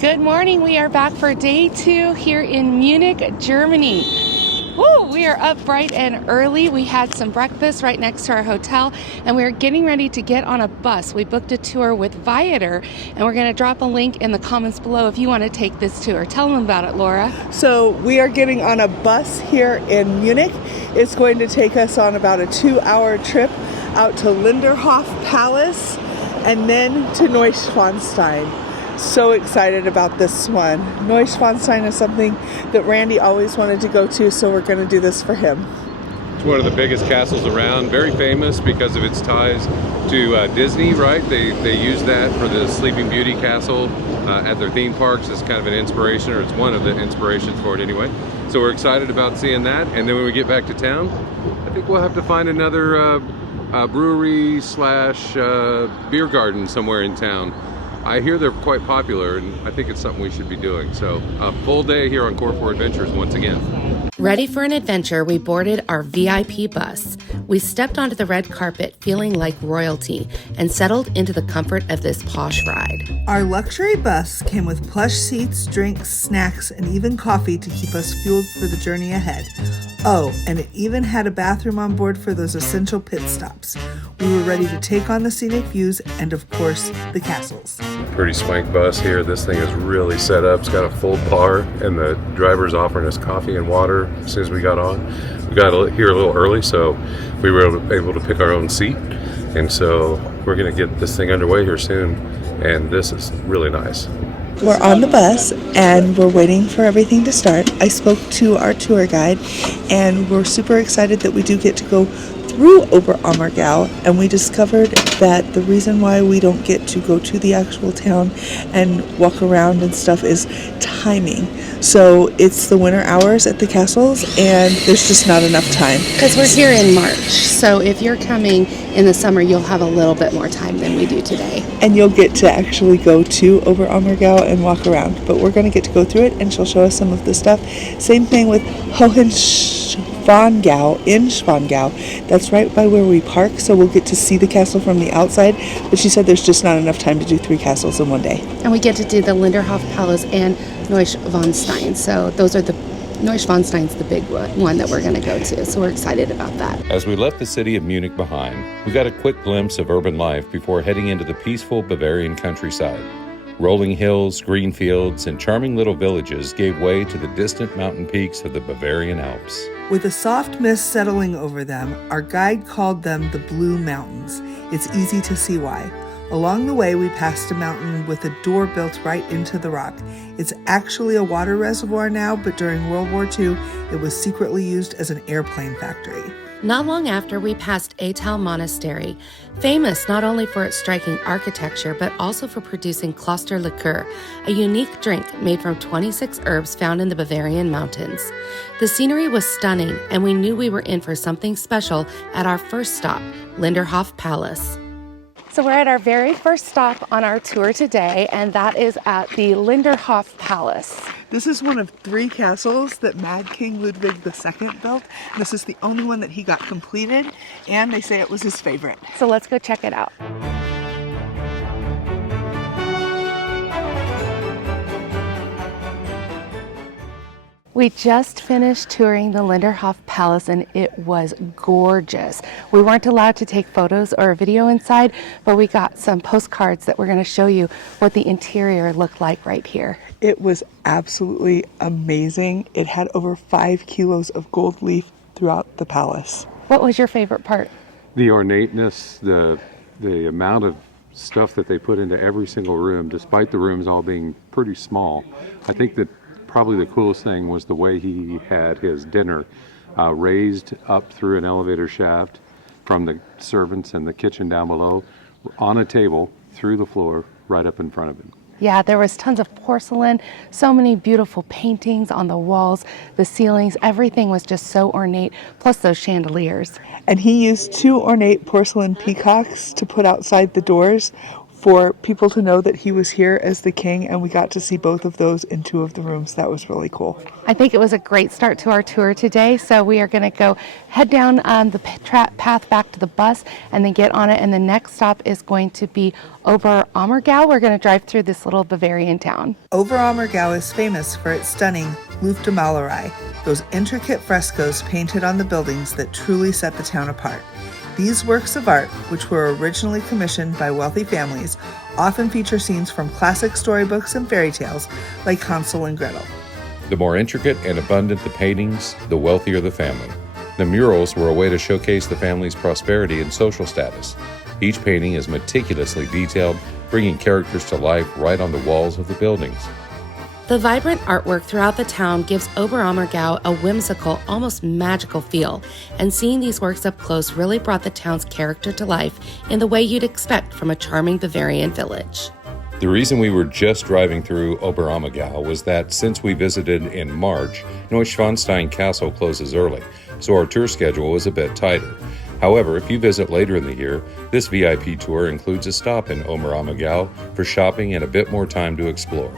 Good morning. We are back for day 2 here in Munich, Germany. Woo, we are up bright and early. We had some breakfast right next to our hotel, and we're getting ready to get on a bus. We booked a tour with Viator, and we're going to drop a link in the comments below if you want to take this tour. Tell them about it, Laura. So we are getting on a bus here in Munich. It's going to take us on about a 2-hour trip out to Linderhoff Palace and then to Neuschwanstein. So excited about this one. Neuschwanstein is something that Randy always wanted to go to, so we're going to do this for him. It's one of the biggest castles around, very famous because of its ties to Disney, right? They use that for the Sleeping Beauty castle at their theme parks as kind of an inspiration, or it's one of the inspirations for it anyway. So we're excited about seeing that, and then when we get back to town, I think we'll have to find another brewery slash beer garden somewhere in town. I hear they're quite popular, and I think it's something we should be doing. So a full day here on Core 4 Adventures once again. Ready for an adventure, we boarded our VIP bus. We stepped onto the red carpet feeling like royalty and settled into the comfort of this posh ride. Our luxury bus came with plush seats, drinks, snacks, and even coffee to keep us fueled for the journey ahead. Oh, and it even had a bathroom on board for those essential pit stops. We were ready to take on the scenic views and, of course, the castles. Pretty swank bus here. This thing is really set up. It's got a full bar, and the driver's offering us coffee and water as soon as we got on. We got here a little early, so we were able to pick our own seat. And so we're going to get this thing underway here soon, and this is really nice. We're on the bus and we're waiting for everything to start. I spoke to our tour guide and we're super excited that we do get to go through Oberammergau, and we discovered that the reason why we don't get to go to the actual town and walk around and stuff is timing. So it's the winter hours at the castles and there's just not enough time. Because we're here in March, so if you're coming in the summer, you'll have a little bit more time than we do today. And you'll get to actually go to Oberammergau and walk around. But we're going to get to go through it, and she'll show us some of the stuff. Same thing with Neuschwanstein in Schwangau. That's right by where we park, so we'll get to see the castle from the outside. But she said there's just not enough time to do 3 castles in one day. And we get to do the Linderhoff Palace and Neuschwanstein. So those are Neuschwanstein's the big one that we're going to go to, so we're excited about that. As we left the city of Munich behind, we got a quick glimpse of urban life before heading into the peaceful Bavarian countryside. Rolling hills, green fields, and charming little villages gave way to the distant mountain peaks of the Bavarian Alps. With a soft mist settling over them, our guide called them the Blue Mountains. It's easy to see why. Along the way, we passed a mountain with a door built right into the rock. It's actually a water reservoir now, but during World War II, it was secretly used as an airplane factory. Not long after, we passed Atal Monastery, famous not only for its striking architecture, but also for producing Kloster liqueur, a unique drink made from 26 herbs found in the Bavarian mountains. The scenery was stunning, and we knew we were in for something special at our first stop, Linderhoff Palace. So we're at our very first stop on our tour today, and that is at the Linderhoff Palace. This is one of 3 castles that Mad King Ludwig II built. This is the only one that he got completed, and they say it was his favorite. So let's go check it out. We just finished touring the Linderhoff Palace, and it was gorgeous. We weren't allowed to take photos or video inside, but we got some postcards that we're going to show you what the interior looked like right here. It was absolutely amazing. It had over 5 kilos of gold leaf throughout the palace. What was your favorite part? The ornateness, the amount of stuff that they put into every single room, despite the rooms all being pretty small. I think that probably the coolest thing was the way he had his dinner raised up through an elevator shaft from the servants and the kitchen down below on a table through the floor right up in front of him. Yeah, there was tons of porcelain, so many beautiful paintings on the walls, the ceilings, everything was just so ornate, plus those chandeliers. And he used 2 ornate porcelain peacocks to put outside the doors for people to know that he was here as the king, and we got to see both of those in two of the rooms. That was really cool. I think it was a great start to our tour today, so we are going to go head down the path back to the bus and then get on it, and the next stop is going to be Oberammergau. We're going to drive through this little Bavarian town. Oberammergau is famous for its stunning Malerei, those intricate frescoes painted on the buildings that truly set the town apart. These works of art, which were originally commissioned by wealthy families, often feature scenes from classic storybooks and fairy tales like Hansel and Gretel. The more intricate and abundant the paintings, the wealthier the family. The murals were a way to showcase the family's prosperity and social status. Each painting is meticulously detailed, bringing characters to life right on the walls of the buildings. The vibrant artwork throughout the town gives Oberammergau a whimsical, almost magical feel, and seeing these works up close really brought the town's character to life in the way you'd expect from a charming Bavarian village. The reason we were just driving through Oberammergau was that since we visited in March, Neuschwanstein Castle closes early, so our tour schedule was a bit tighter. However, if you visit later in the year, this VIP tour includes a stop in Oberammergau for shopping and a bit more time to explore.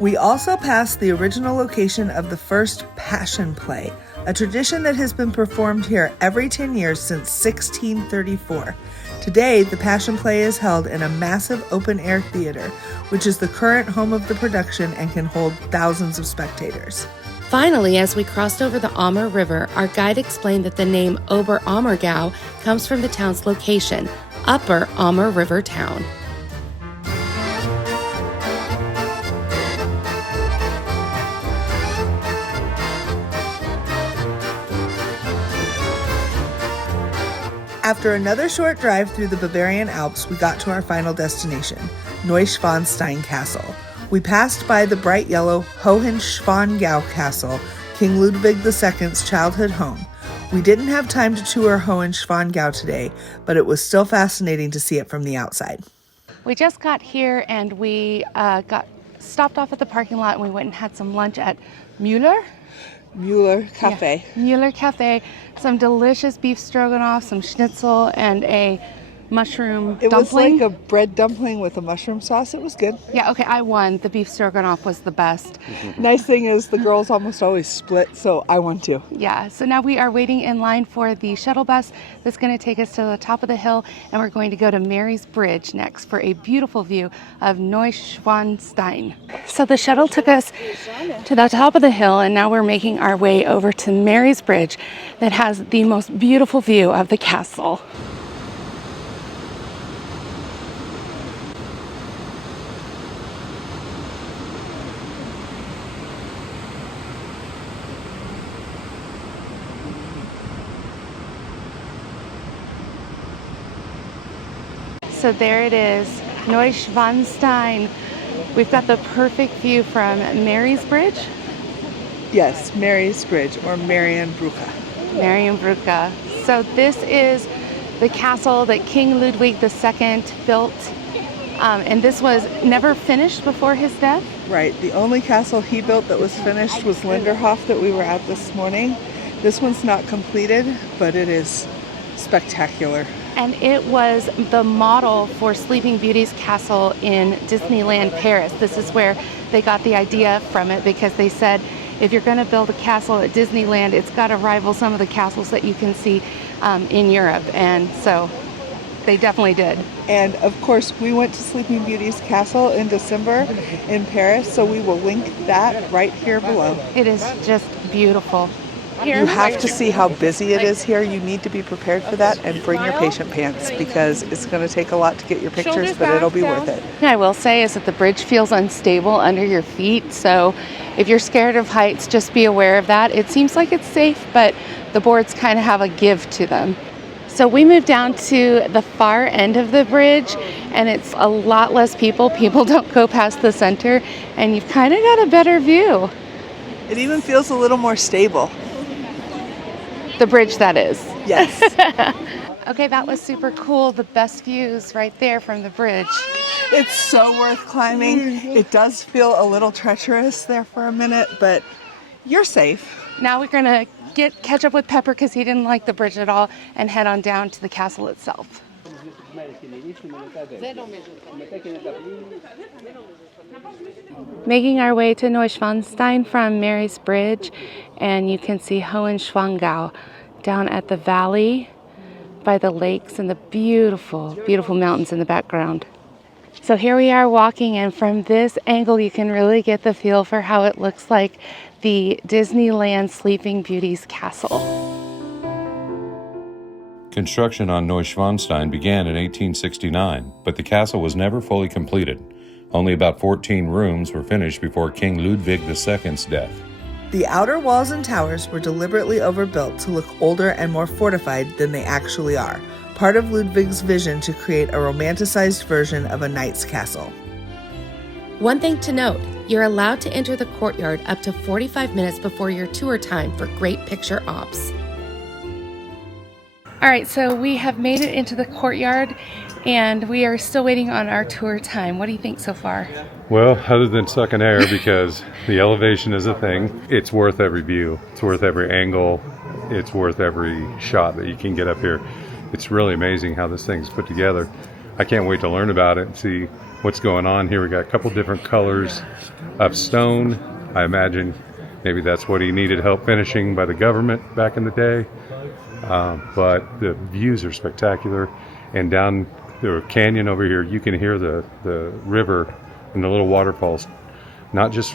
We also passed the original location of the first Passion Play, a tradition that has been performed here every 10 years since 1634. Today, the Passion Play is held in a massive open-air theater, which is the current home of the production and can hold thousands of spectators. Finally, as we crossed over the Ammer River, our guide explained that the name Oberammergau comes from the town's location, Upper Ammer River Town. After another short drive through the Bavarian Alps, we got to our final destination, Neuschwanstein Castle. We passed by the bright yellow Hohenschwangau Castle, King Ludwig II's childhood home. We didn't have time to tour Hohenschwangau today, but it was still fascinating to see it from the outside. We just got here and we got stopped off at the parking lot and we went and had some lunch at Müller Cafe. Yeah. Müller Cafe. Some delicious beef stroganoff, some schnitzel, and a mushroom dumpling. It was like a bread dumpling with a mushroom sauce. It was good. Yeah, okay, I won. The beef stroganoff was the best. Nice thing is the girls almost always split, so I won too. Yeah, so now we are waiting in line for the shuttle bus that's going to take us to the top of the hill, and we're going to go to Mary's Bridge next for a beautiful view of Neuschwanstein. So the shuttle took us to the top of the hill, and now we're making our way over to Mary's Bridge that has the most beautiful view of the castle. So there it is, Neuschwanstein. We've got the perfect view from Mary's Bridge. Yes, Mary's Bridge, or Marienbrücke. Marienbrücke. So this is the castle that King Ludwig II built, and this was never finished before his death. Right, the only castle he built that was finished was Linderhoff that we were at this morning. This one's not completed, but it is spectacular. And it was the model for Sleeping Beauty's castle in Disneyland Paris. This is where they got the idea from it, because they said, if you're going to build a castle at Disneyland, it's got to rival some of the castles that you can see in Europe. And so they definitely did. And of course, we went to Sleeping Beauty's castle in December in Paris, so we will link that right here below. It is just beautiful. You have to see how busy it is here. You need to be prepared for that and bring your patient pants, because it's going to take a lot to get your pictures, but it'll be worth it. I will say is that the bridge feels unstable under your feet, so if you're scared of heights, just be aware of that. It seems like it's safe, but the boards kind of have a give to them. So we moved down to the far end of the bridge, and it's a lot less people. People don't go past the center, and you've kind of got a better view. It even feels a little more stable. The bridge, that is. Yes. Okay, that was super cool. The best views right there from the bridge. It's so worth climbing. It does feel a little treacherous there for a minute, but you're safe. Now we're gonna catch up with Pepper, because he didn't like the bridge at all, and head on down to the castle itself. Making our way to Neuschwanstein from Mary's Bridge, and you can see Hohenschwangau down at the valley by the lakes and the beautiful, beautiful mountains in the background. So here we are walking, and from this angle you can really get the feel for how it looks like the Disneyland Sleeping Beauty's castle. Construction on Neuschwanstein began in 1869, but the castle was never fully completed. Only about 14 rooms were finished before King Ludwig II's death. The outer walls and towers were deliberately overbuilt to look older and more fortified than they actually are, part of Ludwig's vision to create a romanticized version of a knight's castle. One thing to note, you're allowed to enter the courtyard up to 45 minutes before your tour time for great picture ops. All right, so we have made it into the courtyard, and we are still waiting on our tour time. What do you think so far? Well, other than sucking air, because the elevation is a thing, it's worth every view. It's worth every angle. It's worth every shot that you can get up here. It's really amazing how this thing's put together. I can't wait to learn about it and see what's going on here. We got a couple different colors of stone. I imagine maybe that's what he needed help finishing by the government back in the day. But the views are spectacular, and down the canyon over here you can hear the river and the little waterfalls not just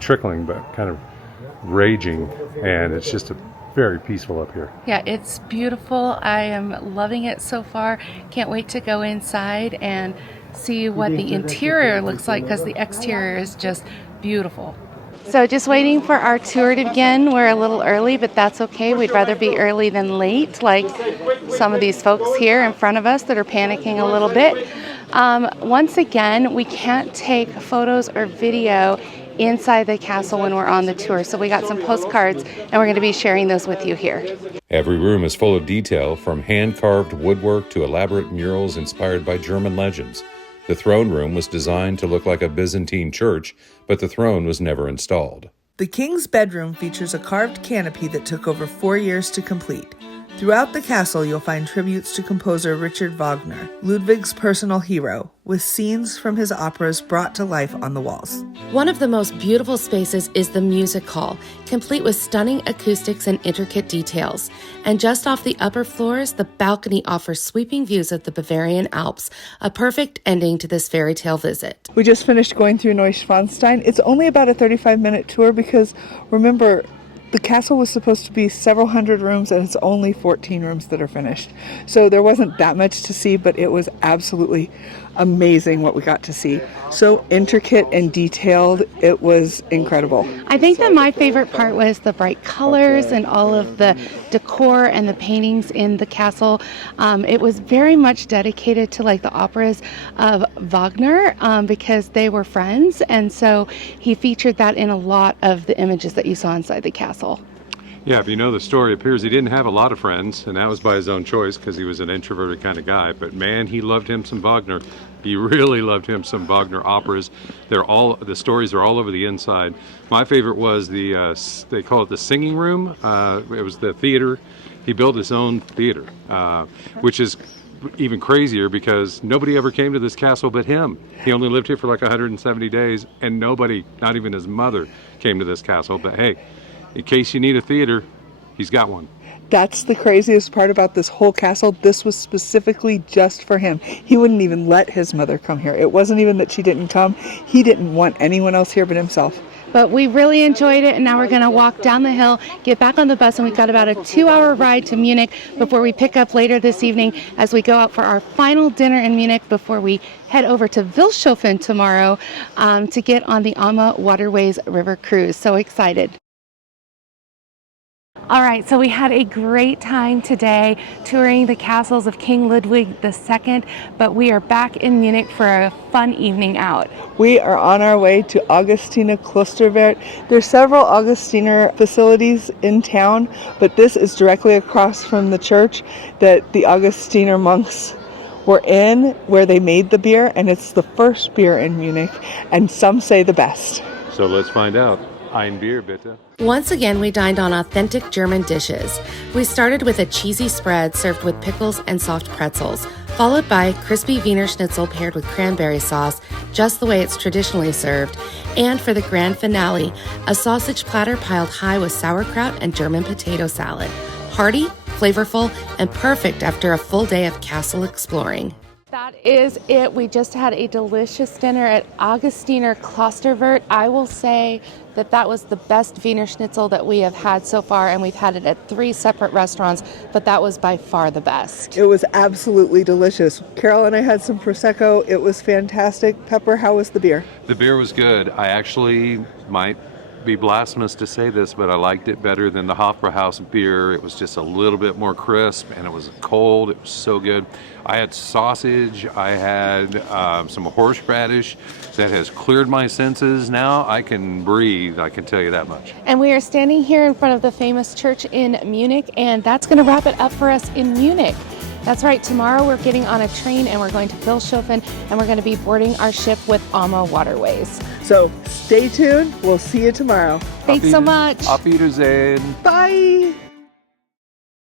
trickling but kind of raging, and it's just very peaceful up here. Yeah, it's beautiful. I am loving it so far. Can't wait to go inside and see what the interior looks like, because the exterior is just beautiful. So just waiting for our tour to begin. We're a little early, but that's okay. We'd rather be early than late, like some of these folks here in front of us that are panicking a little bit. Once again, we can't take photos or video inside the castle when we're on the tour, so we got some postcards, and we're going to be sharing those with you here. Every room is full of detail, from hand-carved woodwork to elaborate murals inspired by German legends. The throne room was designed to look like a Byzantine church, but the throne was never installed. The king's bedroom features a carved canopy that took over 4 years to complete. Throughout the castle, you'll find tributes to composer Richard Wagner, Ludwig's personal hero, with scenes from his operas brought to life on the walls. One of the most beautiful spaces is the music hall, complete with stunning acoustics and intricate details. And just off the upper floors, the balcony offers sweeping views of the Bavarian Alps, a perfect ending to this fairy tale visit. We just finished going through Neuschwanstein. It's only about a 35-minute tour because, remember, the castle was supposed to be several hundred rooms, and it's only 14 rooms that are finished. So there wasn't that much to see, but it was absolutely amazing what we got to see. So intricate and detailed, it was incredible. I think that my favorite part was the bright colors and all of the decor and the paintings in the castle. It was very much dedicated to like the operas of Wagner, because they were friends, and so he featured that in a lot of the images that you saw inside the castle. Yeah, if you know the story, it appears he didn't have a lot of friends, and that was by his own choice because he was an introverted kind of guy. But man, he loved him some Wagner. He really loved him some Wagner operas. The stories are all over the inside. My favorite was they call it the singing room. It was the theater. He built his own theater, which is even crazier because nobody ever came to this castle but him. He only lived here for like 170 days, and nobody, not even his mother, came to this castle. But hey, in case you need a theater, he's got one. That's the craziest part about this whole castle. This was specifically just for him. He wouldn't even let his mother come here. It wasn't even that she didn't come. He didn't want anyone else here but himself. But we really enjoyed it, and now we're going to walk down the hill, get back on the bus, and we've got about a 2-hour ride to Munich before we pick up later this evening as we go out for our final dinner in Munich before we head over to Vilshofen tomorrow to get on the AmaWaterways river cruise. So excited. All right, so we had a great time today touring the castles of King Ludwig II, but we are back in Munich for a fun evening out. We are on our way to Augustiner Klosterwirt. There's several Augustiner facilities in town, but this is directly across from the church that the Augustiner monks were in, where they made the beer, and it's the first beer in Munich, and some say the best. So let's find out. Ein Bier, bitte. Once again, we dined on authentic German dishes. We started with a cheesy spread served with pickles and soft pretzels, followed by crispy Wiener Schnitzel paired with cranberry sauce, just the way it's traditionally served, and for the grand finale, a sausage platter piled high with sauerkraut and German potato salad. Hearty, flavorful, and perfect after a full day of castle exploring. That is it. We just had a delicious dinner at Augustiner Klosterwirt. I will say that that was the best Wiener Schnitzel that we have had so far, and we've had it at 3 separate restaurants, but that was by far the best. It was absolutely delicious. Carol and I had some Prosecco. It was fantastic. Pepper, how was the beer? The beer was good. I actually might be blasphemous to say this, but I liked it better than the Hofbrauhaus beer. It was just a little bit more crisp, and it was cold. It was so good. I had sausage. I had some horseradish that has cleared my senses. Now I can breathe, I can tell you that much. And we are standing here in front of the famous church in Munich, and that's going to wrap it up for us in Munich. That's right, tomorrow we're getting on a train and we're going to Vilshofen, and we're going to be boarding our ship with AmaWaterways. So stay tuned. We'll see you tomorrow. Thanks so much. Auf Wiedersehen. Bye.